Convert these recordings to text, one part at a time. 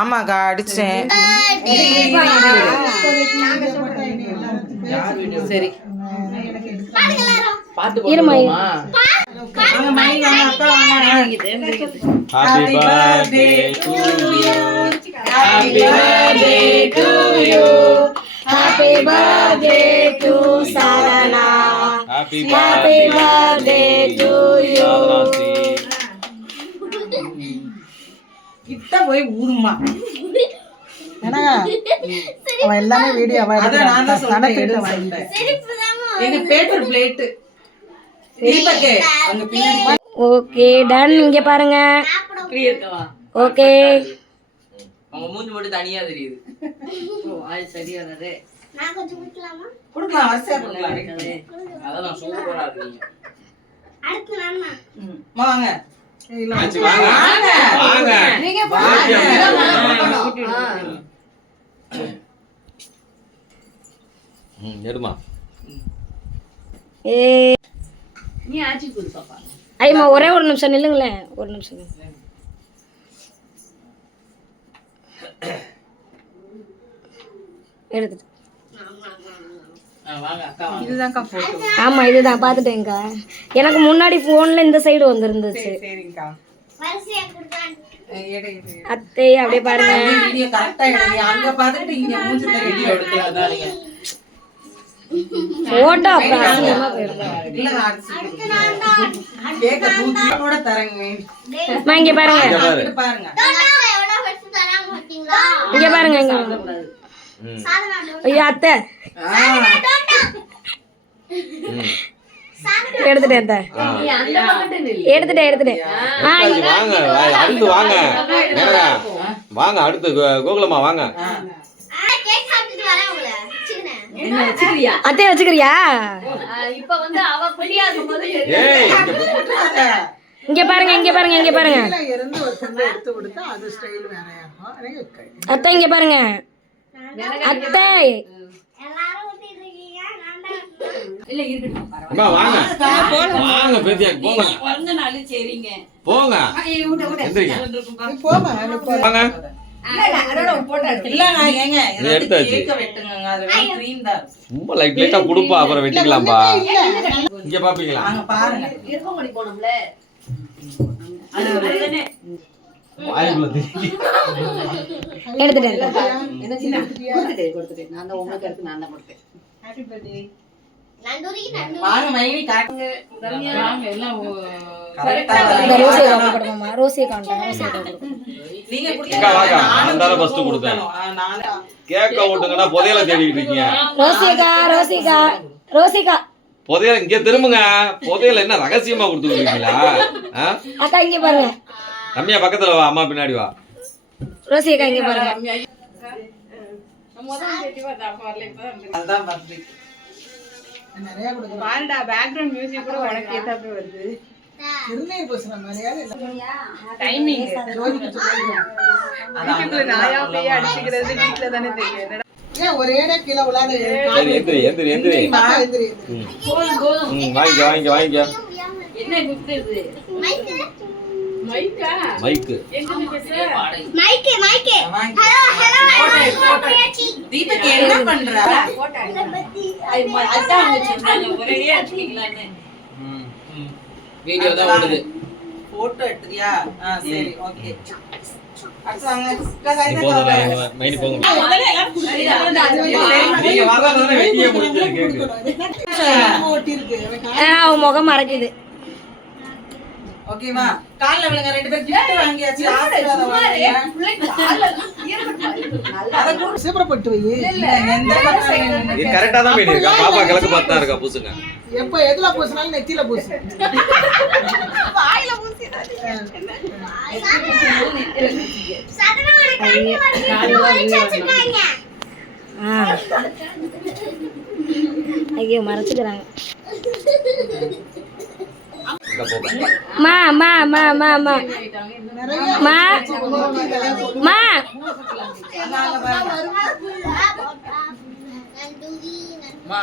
ஆமாக்கா அடிச்சேன். சரி Happy birthday to you. Happy birthday to you. Happy birthday to Sarana. Happy birthday to you. கிட்ட போய் ஊதுமா. என்னங்க அவ எல்லாமே வீடியோ அவ எடுத்து நான் தான் சொன்னேன். எங்க பேப்பர் பிளேட் தீபக்கே அங்க பின்னாடி. Okay done. இங்க பாருங்க. இப்படி இருக்கவா? ஓகே. அவங்க மூஞ்சி மட்டும் தனியா தெரியுது. ஓ அது சரியானது. நான் கொஞ்சம் குடிக்கலாமா? குடுக்கலாம், வரிசையா குடுக்கலாம். அதெல்லாம் சூப்பரா இருக்கீங்க. அடுத்து நானா? வாங்க. ஆச்சு வாங்க. வாங்க. நீங்க வாங்க. எடுமா. ஏ நீ ஆச்சி குடு பாப்பா. ஐயம்மா ஒரே ஒரு நிமிஷம் நில்லுங்களேன். ஒரு நிமிஷம். எடுத்துட்டு. வாங்க அக்கா. இதுதான்க்கா போட்டோ. ஆமா இதுதான் பாத்துட்டேன்க்கா. எனக்கு முன்னாடி போன்ல இந்த சைடு வந்திருந்துச்சு. சரிங்கக்கா. வரிசையா குடுறான். அத்தை அப்படியே பாருங்க. வீடியோ கரெக்ட்டா எடுங்க. அங்க பார்த்துட்டு இங்க மூஞ்சி வீடியோ எடுக்கறதா நீங்க. போட்டோ அப்புறம் அசிங்கமா போயிடும். இல்ல அடுத்து நான்டா. கேக்க தூக்கி கூட தரங்க. அம்மா இங்க பாருங்க. பாருங்க. டோட்டா எவ்வளவு வச்சு தராங்க பாத்தீங்களா? இங்க பாருங்க இங்க. சாதனா டோட்டா. ஐயோ அத்தை. டோட்டா. எடுத்துட்டேன் அத்தை. நீ அந்த பக்கத்துல நில்லு. எடுத்துட்டேன். வாங்க அடுத்து வாங்க. நேரா வாங்க அடுத்து கோகுலம்மா வாங்க. கேக் சாப்பிட்டுட்டு வரேன் உங்களை. சிக்கனே. என்ன வச்சிரியா? அத்தை வச்சுக்கிறியா? இப்ப வந்து அவ பிரியா இருக்கும்போது ஏய் இங்க பாருங்க. இருந்து ஒரு துண்டு எடுத்து கொடுத்தா அது ஸ்டைல் வேறயா இருக்கும். அத்தை இங்க பாருங்க. அத்தை எல்லாரும் ஊத்திட்டு இருக்கீங்க. நான் தான் இல்ல இருக்கட்டும் பரவாயில்லை. அம்மா வாங்க. வாங்க பேத்தியா போங்க. பிறந்த நாள் சரிங்க. போங்க. எந்திரிங்க. வாங்க. அதோட ஒரு போட்டோ எடுத்து. இல்ல நான் ஏங்க இது எடுத்தாச்சு. கேக்க வெட்டுங்க. அதுல க்ரீம் தான் இருக்கு. ரொம்ப லைட்டா குடுப்பா அப்புறம் வெட்டிக்கலாம்பா. இங்க பாப்பீங்களா? அங்க பாருங்க. இருக்கோங்கடி போனோம்ல. அதுதானே. வாய்க்குள்ள திக்கி. எடுத்துட்டேன். என்ன சின்ன கொடுத்துட்டேன். நான் தான் உங்களுக்கு எடுத்து நான் தான் கொடுத்தேன். Happy birthday. நண்டுரி நண்டு. வாங்க மைனி காட்டுங்க. வாங்க எல்லாம் இந்த ரோசியை காட்ட போடுமாமா. ரோசியை காட்ட. நீங்க இங்க வாங்க. நான் தான ஃபர்ஸ்ட் கொடுத்தேன். கேக்க ஓட்டுங்கடா புதையல தேடிட்டு இருக்கீங்க. ரோசிகா. புதையல இங்க திரும்புங்க. புதையல என்ன ரகசியமா கொடுத்துருக்கீங்களா? அக்கா இங்க பாருங்க. ரம்யா பக்கத்துல வா, அம்மா பின்னாடி வா. ரோசிகா இங்க பாருங்க. அதான் பர்த்டே. நிறைய கொடுங்க. பாண்டா பேக்ரவுண்ட் மியூசிக் கூட உனக்கு ஏத்தாப்பே வருது. திருநீர் பூசுற மாதிரியால டைமிங் ஜோதிக்கு சொல்லுங்க. வீட்டுக்குள்ள நாயா பேய அடிச்சிக்கிறது வீட்ல தானே தெரியும். ஏன் ஒரேடே கீழ உலாத. சரி எந்திரி. வாங்க. என்ன gift இது? மைக்கா? மைக். மைக்கே. ஹலோ. தீபக் என்ன பண்ற? அதான் அவங்க சொன்னாங்க ஒரேடியா எடுத்துக்கலாம்னு. வீடியோ தான் ஓடுது. போட்டோ எடுத்துறியா? சரி ஓகே. அடுத்து வாங்க. மைனி போங்க. நீங்க வாங்க வெட்டியே முடிஞ்சது கேக்கு. ஓட்டி இருக்கு. அவன் முகம் மறைக்குது. ஓகேவா? கால்ல விழுங்க. ரெண்டு பேரும் gift வாங்கியாச்சு. ஆசீர்வாதம் வாங்கியா? அத கூட சீக்கிரப்பட்டு வை. இல்ல எந்த பக்கம் இது கரெக்ட்டா தான் பண்ணி இருக்கா. பாப்பா கிழக்கு பார்த்தா இருக்கா பூசுங்க. எப்ப எதுல பூசினாலும் நெத்தியில பூசு. வாயில பூசினாலே சாதனா ஒரு கண்ணு வந்து வச்சிருக்காங்க. ஐயோ மறைச்சுக்கிறாங்க. இங்க போங்க. மா நண்டுரி மா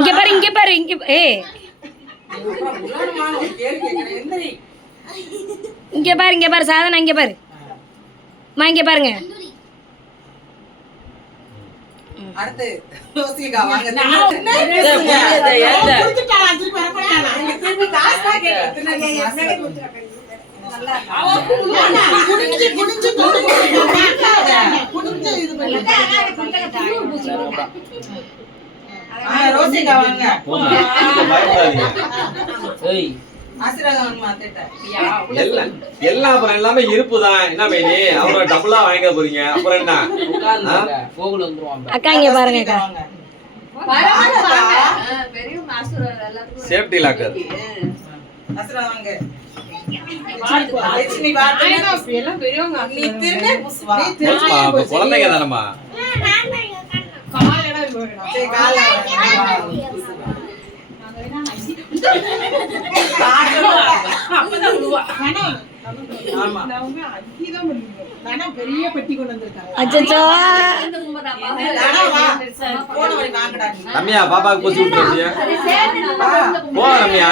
இங்க பாரு ஏய் உதாரணமான ஒரு கேள்வி கேட்கிறேன். எந்திரி. இங்க பாரு சாதனா இங்க பாரு மா இங்க பாருங்க அடுத்து ரோசிகா வாங்க. திருப்பி காசு தான் கேட்கல. ரோசிகா வாங்க. பயப்படாதீங்க. ஏய் ஆசீர்வாதம் மாத்திட்டேன். எல்லாம் அப்புறம் எல்லாமே இருப்பு தான். என்ன மைனி அவரை டபுளா வாங்கிக்க போறீங்க அப்புறம் என்ன? உட்கார்ந்து கோகுல் வந்துருவான். அக்கா இங்க பாருங்க அக்கா சேஃப்டி லாக்கர். ஆசீர்வாதம் வாங்க. லட்சுமி வாங்க. எல்லாம் பெரியவங்க. நீ திருநே புசுவா. குழந்தைங்க தானம்மா. காலடா போறடா. சரி கால. ஆமா நாங்க அங்கீதான் பண்ணிருக்கோம். நானா பெரிய பெட்டி கொண்டு வந்திருக்காங்க. அச்சச்சோ போன வழி வாங்கடா. ரம்யா பாப்பாக்கு பூச்சி விட்டுருச்சியா? போ ரம்யா.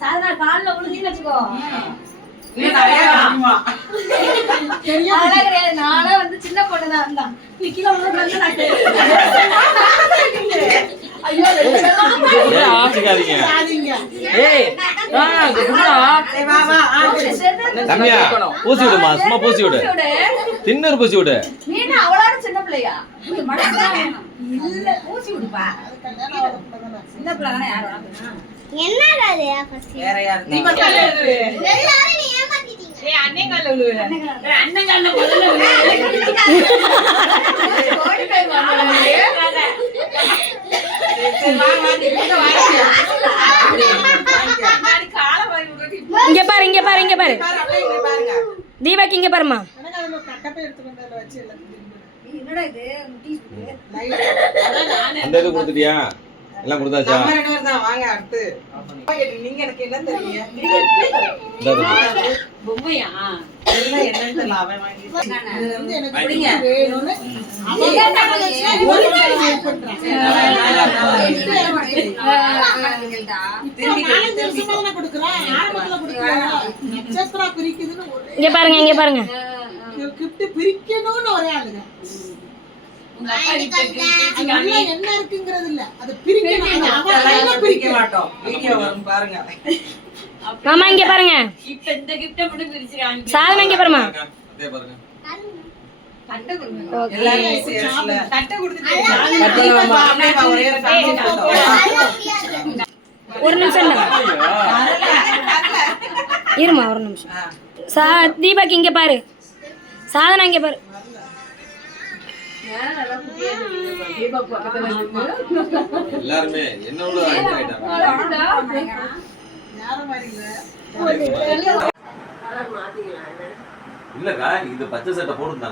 சாதனா கால்ல விழுந்தின்னு வெச்சுக்கோ நீ நிறைய ஆமா. அதெல்லாம் கிடையாது. நானே வந்து சின்ன பொண்ணு தான் இருந்தா நீ கீழே விழுந்து ஐயோ ஆச்சுக்காதீங்க. ஏய் குண்டா ஏய் வா வா. ரம்யா பூசி விடுமா, சும்மா பூசி விடு. திண்ணூறு பூசி விடு. நீ என்ன அவளோட சின்ன பிள்ளையா? இல்ல ஊசி விடுப்பா. சின்ன பிள்ளை தானே யார் வராங்க? என்னடா இது ஃபர்ஸ்ட் வேற யார்? நீ பக்கத்துல இரு. எல்லாரும் நீ ஏமாத்திட்டீங்க. ஏய் அண்ணே கால்ல விழுவற. அண்ணன் கால்ல முதல்ல ஓடி போய் வாங்க. சரி வா வா நீ இங்க வாங்க. நாடி கால வாங்கி விடுறீ. இங்க பாரு இங்க பாரு இங்க பாரு பாரு அப்படியே இங்க பாருங்க. தீபாக்கு இங்க பாருமா. எனக்கு அதுல கட்டப்பை எடுத்து கொண்டு வந்து வச்சு எல்லாம் என்னடா இது முட்டி அந்த இது கொடுத்துட்டியா? எல்லாம் கொடுத்தாச்சா? நம்ம ரெண்டு பேரும் தான் வாங்க அடுத்து. நீங்க எனக்கு என்ன தெரியும்? இந்தா இருக்கு. பொம்மையா? எல்லாம் என்னன்னு தெரியல அவன் வாங்கி. இது வந்து எனக்கு வைங்க. வேணும்னு நட்சத்திரா பிரிக்குதுன்னு ஒரே இங்க பாருங்க இங்க பாருங்க கிஃப்ட் பிரிக்கணும்னு ஒரே ஆளுங்க. அதுல என்ன இருக்குங்கிறது இல்ல. அது பிரிக்கணும். அவன் பிரிக்க மாட்டோம். வீடியோ வரும் பாருங்க. மாமா இங்க பாருங்க. இந்த கிஃப்ட் மட்டும் பிரிச்சுறாங்க. சாதனா இங்க பாருமா. அதே பாருங்க. தட்டை கொடுங்க. எல்லாரும் சேர்ல தட்டை கொடுத்துட்டு ஒரே ஒரு நிமிஷம் இருமா ஒரு நிமிஷம். தீபாக்கு இங்க பாரு. சாதனா இங்க பாரு. எல்லாருமே என்னோட ஆயிட்டாங்க. இல்லக்கா இது பச்சை சட்டை போட்டுருந்தாங்க.